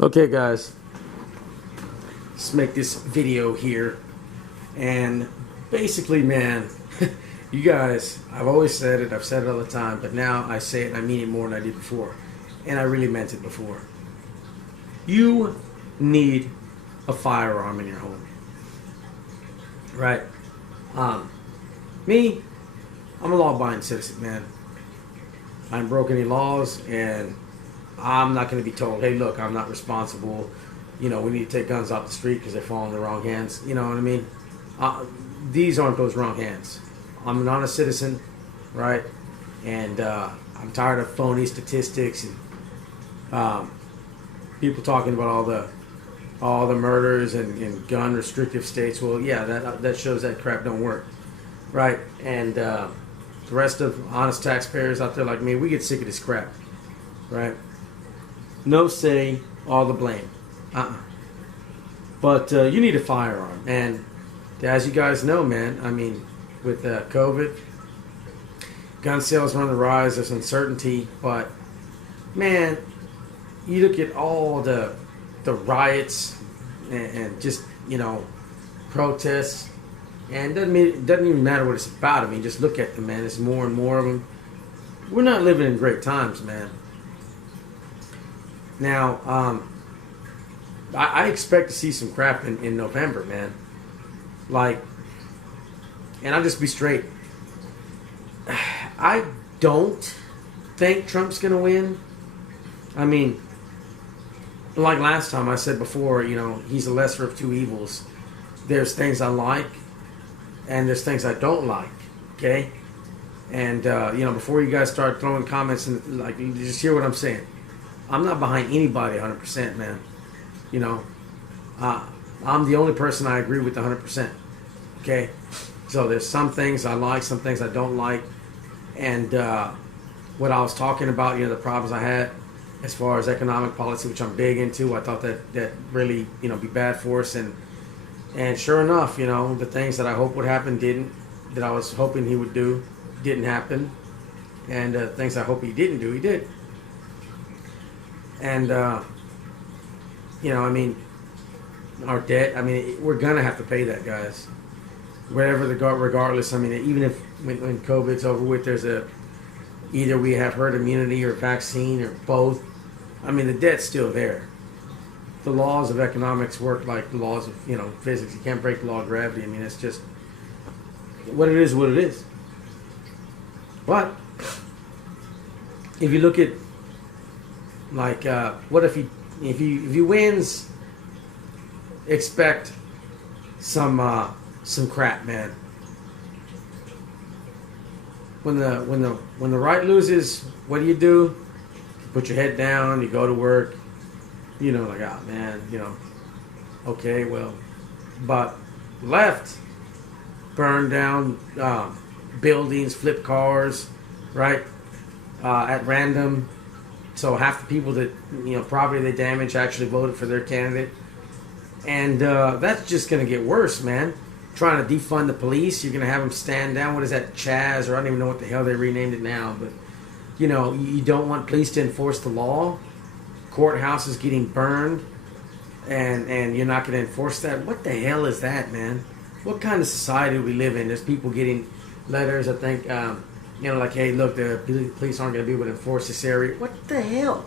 Okay guys, let's make this video here. And basically, man, you guys, I've always said it, I've said it all the time, but now I say it and I mean it more than I did before. And I really meant it before. You need a firearm in your home. Right? Me, I'm a law-abiding citizen, man. I haven't broken any laws, and I'm not going to be told, hey, look, I'm not responsible. You know, we need to take guns off the street because they fall in the wrong hands. You know what I mean? These aren't those wrong hands. I'm an honest citizen, right? And I'm tired of phony statistics and people talking about all the murders and gun restrictive states. Well, yeah, that shows that crap don't work, right? And the rest of honest taxpayers out there like me, we get sick of this crap, right? No say, all the blame. But you need a firearm. And as you guys know, man, I mean, with COVID, gun sales are on the rise, there's uncertainty. But, man, you look at all the riots and just, you know, protests. And it doesn't even matter what it's about. I mean, just look at them, man. There's more and more of them. We're not living in great times, man. Now, I expect to see some crap in November, man. Like, and I'll just be straight. I don't think Trump's going to win. I mean, like last time I said before, you know, he's the lesser of two evils. There's things I like, and there's things I don't like, okay? And, you know, before you guys start throwing comments, and like, just hear what I'm saying. I'm not behind anybody 100%, man. You know, I'm the only person I agree with 100%. Okay? So there's some things I like, some things I don't like. And what I was talking about, you know, the problems I had as far as economic policy, which I'm big into, I thought that really, you know, be bad for us. And sure enough, you know, the things that I hoped would happen didn't, that I was hoping he would do, didn't happen. And things I hope he didn't do, he did. And, you know, I mean, our debt, I mean, we're going to have to pay that, guys. Whatever regardless, I mean, even if when COVID's over with, there's either we have herd immunity or vaccine or both. I mean, the debt's still there. The laws of economics work like the laws of, you know, physics. You can't break the law of gravity. I mean, it's just what it is, what it is. But if you look at, like, what if he wins? Expect some crap, man. When the right loses, what do? You put your head down. You go to work. You know, like, oh man, you know. Okay, well, but left, burn down buildings, flip cars, right? At random. So half the people that, you know, property they damage actually voted for their candidate. And that's just going to get worse, man. Trying to defund the police, you're going to have them stand down. What is that, Chaz? Or I don't even know what the hell they renamed it now. But, you know, you don't want police to enforce the law. Courthouses getting burned. And you're not going to enforce that. What the hell is that, man? What kind of society do we live in? There's people getting letters, I think, you know, like, hey, look, the police aren't going to be able to enforce this area. What the hell?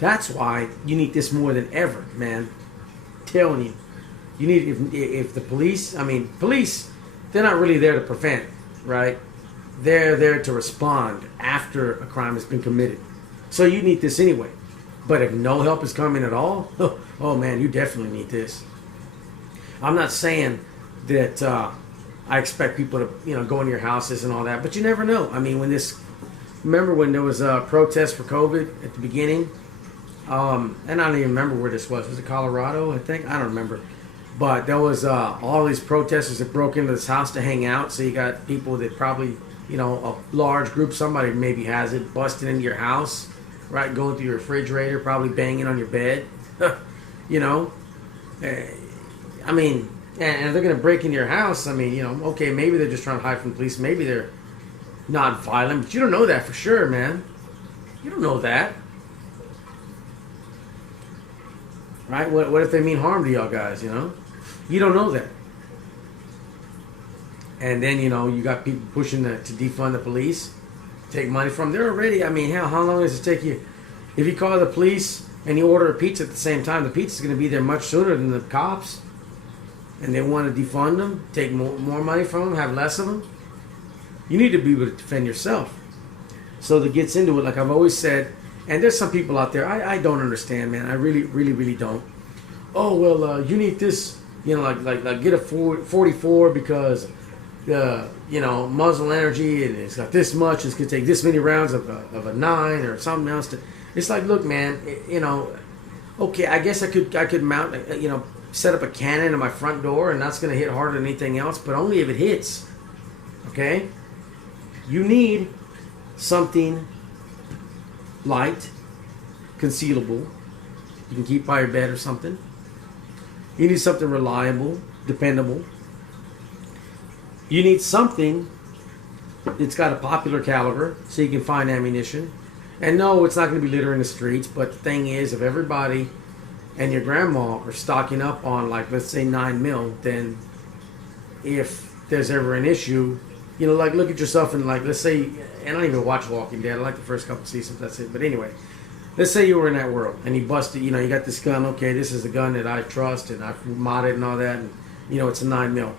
That's why you need this more than ever, man. I'm telling you. You need, if the police, I mean, police, they're not really there to prevent, right? They're there to respond after a crime has been committed. So you need this anyway. But if no help is coming at all, oh man, you definitely need this. I'm not saying that I expect people to, you know, go into your houses and all that, but you never know. I mean, remember when there was a protest for COVID at the beginning? And I don't even remember where this was. Was it Colorado, I think? I don't remember. But there was all these protesters that broke into this house to hang out. So you got people that probably, you know, a large group, somebody maybe has it, busting into your house, right? Going through your refrigerator, probably banging on your bed. You know? I mean, and they're going to break into your house. I mean, you know, okay, maybe they're just trying to hide from the police. Maybe they're not violent. But you don't know that for sure, man. You don't know that. right? What if they mean harm to y'all guys, you know? You don't know that. And then, you know, you got people pushing to defund the police, take money from them. They're already, I mean, hell, how long does it take you? If you call the police and you order a pizza at the same time, the pizza's going to be there much sooner than the cops. And they want to defund them, take more money from them, have less of them. You need to be able to defend yourself. So that gets into it, like I've always said, and there's some people out there, I don't understand, man. I really don't. Oh, well, you need this, you know, like get a 44 because the, you know, muzzle energy, and it's got this much, it's going to take this many rounds of a 9 or something else. It's like, look, man, you know, okay, I guess I could mount, you know, set up a cannon in my front door, and that's going to hit harder than anything else, but only if it hits. Okay? You need something light, concealable, you can keep by your bed or something. You need something reliable, dependable. You need something that's got a popular caliber so you can find ammunition. And no, it's not going to be littering the streets, but the thing is, if everybody and your grandma are stocking up on, like, let's say 9mm, then if there's ever an issue, you know, like, look at yourself and, like, let's say, and I don't even watch Walking Dead, I like the first couple seasons, that's it, but anyway, let's say you were in that world, and you busted, you know, you got this gun, okay, this is the gun that I trust, and I've modded and all that, and, you know, it's a 9mm.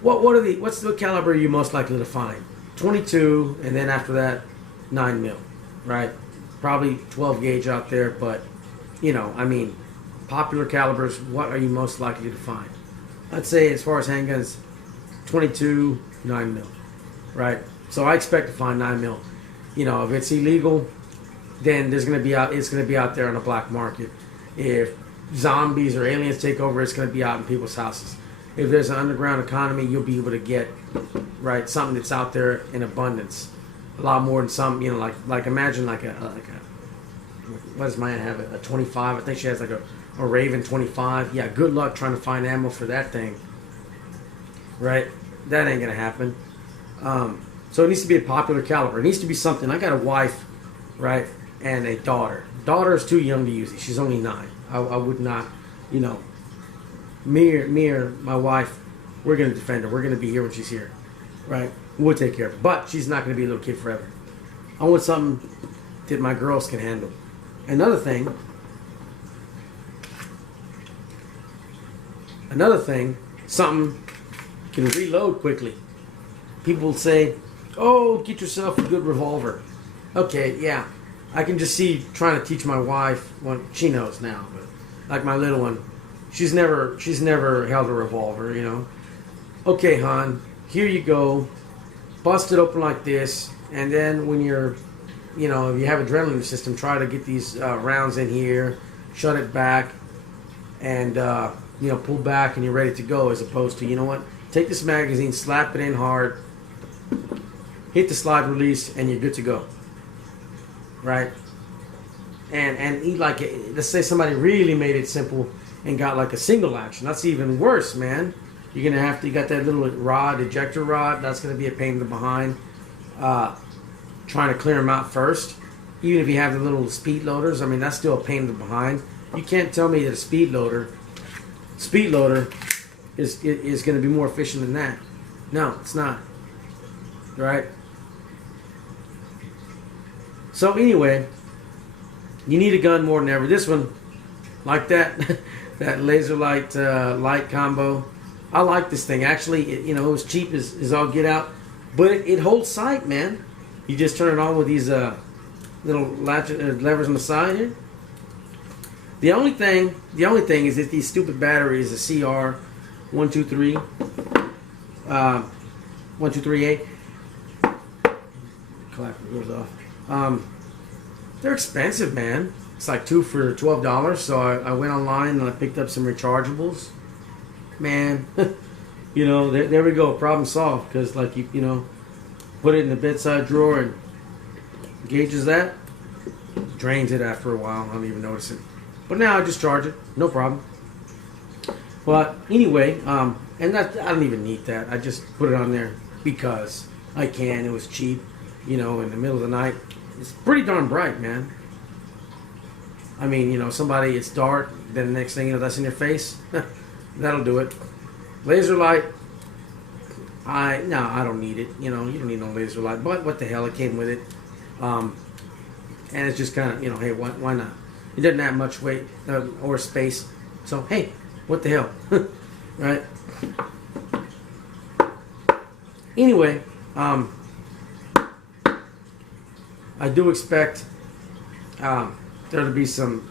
What's the caliber you most likely to find? 22, and then after that, 9mm, right? Probably 12 gauge out there, but, you know, I mean, popular calibers, what are you most likely to find? I'd say as far as handguns, 22, 9mm, right? So I expect to find 9mm. You know, if it's illegal, then it's going to be out there on the black market. If zombies or aliens take over, it's going to be out in people's houses. If there's an underground economy, you'll be able to get, right, something that's out there in abundance. A lot more than some, you know, like imagine like a what does Maya have? A 25? I think she has like a Raven 25. Yeah, good luck trying to find ammo for that thing. Right? That ain't gonna happen. So it needs to be a popular caliber. It needs to be something. I got a wife, right, and a daughter. Daughter is too young to use it. She's only 9. I would not, you know. Me or my wife, we're gonna defend her. We're gonna be here when she's here, right? We'll take care of her. But she's not gonna be a little kid forever. I want something that my girls can handle. Another thing, something can reload quickly. People say, oh, get yourself a good revolver. Okay, yeah. I can just see trying to teach my wife, well, she knows now, but like my little one, she's never held a revolver, you know. Okay, hon, here you go. Bust it open like this, and then when you're, you know, if you have adrenaline in your system, try to get these rounds in here, shut it back, and, you know, pull back and you're ready to go, as opposed to, you know what, take this magazine, slap it in hard, hit the slide release, and you're good to go. Right? And like, let's say somebody really made it simple and got like a single action. That's even worse, man. You're gonna have to, you got that little rod, ejector rod, that's gonna be a pain in the behind. Trying to clear them out first. Even if you have the little speed loaders, I mean, that's still a pain in the behind. You can't tell me that a speed loader is gonna be more efficient than that. No, it's not. Right? So anyway, you need a gun more than ever. This one, like that, that laser light combo. I like this thing. Actually, it was cheap as all get out, but it holds sight, man. You just turn it on with these little levers on the side here. The only thing is that these stupid batteries, the CR 123, 1238. Clapper goes off. They're expensive, man. It's like 2 for $12. So I went online and I picked up some rechargeables. Man, you know, there we go. Problem solved. Because, like, you know, put it in the bedside drawer and gauges that. Drains it after a while. I don't even notice it. But now I just charge it. No problem. But anyway, and that, I don't even need that. I just put it on there because I can. It was cheap. You know, in the middle of the night. It's pretty darn bright, man. I mean, you know, it's dark, then the next thing you know, that's in your face. That'll do it. Laser light. I don't need it. You don't need no laser light. But what the hell? It came with it. And it's just kind of, hey, why not? It doesn't have much weight or space. So, hey, what the hell? Right? Anyway, I do expect there to be some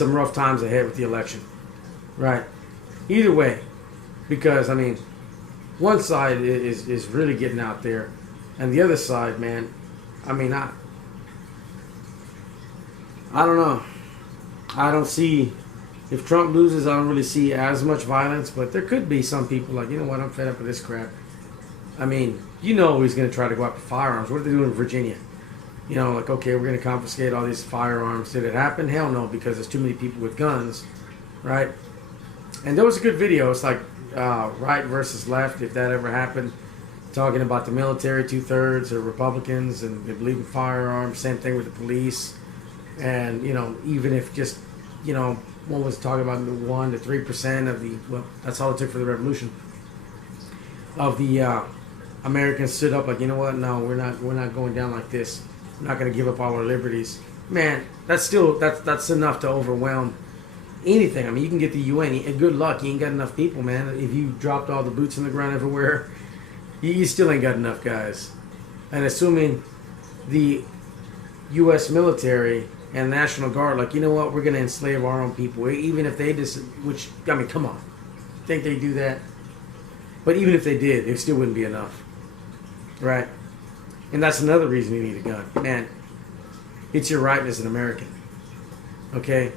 rough times ahead with the election. Right? Either way. Because, one side is really getting out there. And the other side, man, I don't know. I don't see, if Trump loses, I don't really see as much violence, but there could be some people like, you know what, I'm fed up with this crap. He's going to try to go after firearms. What are they doing in Virginia? Like, okay, we're going to confiscate all these firearms. Did it happen? Hell no, because there's too many people with guns, right? And there was a good video. It's like right versus left, if that ever happened, talking about the military, 2/3 are Republicans and they believe in firearms. Same thing with the police. And, even if just, one was talking about 1 to 3% of the, well, that's all it took for the revolution, of the Americans stood up like, you know what, no, we're not going down like this. We're not going to give up all our liberties. Man, that's enough to overwhelm anything. You can get the UN, and good luck, you ain't got enough people, man. If you dropped all the boots on the ground everywhere, you still ain't got enough guys. And assuming the U.S. military and National Guard, like, you know what, we're going to enslave our own people, even if they come on, think they do that? But even if they did, it still wouldn't be enough, right? And that's another reason you need a gun. Man, it's your right as an American, okay?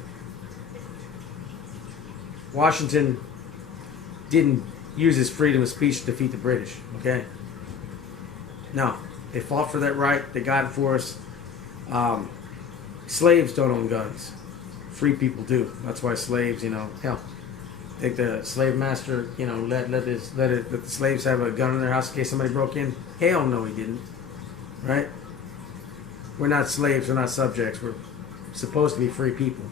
Washington didn't use his freedom of speech to defeat the British, okay? No, they fought for that right, they got it for us. Slaves don't own guns. Free people do. That's why slaves, hell, think the slave master, let the slaves have a gun in their house in case somebody broke in? Hell no, he didn't. Right? We're not slaves. We're not subjects. We're supposed to be free people.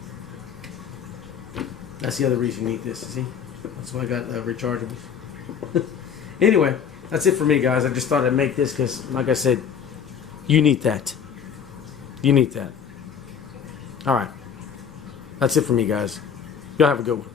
That's the other reason you need this. See? That's why I got rechargeables. Anyway, that's it for me, guys. I just thought I'd make this because, like I said, you need that. You need that. All right. That's it for me, guys. Y'all have a good one.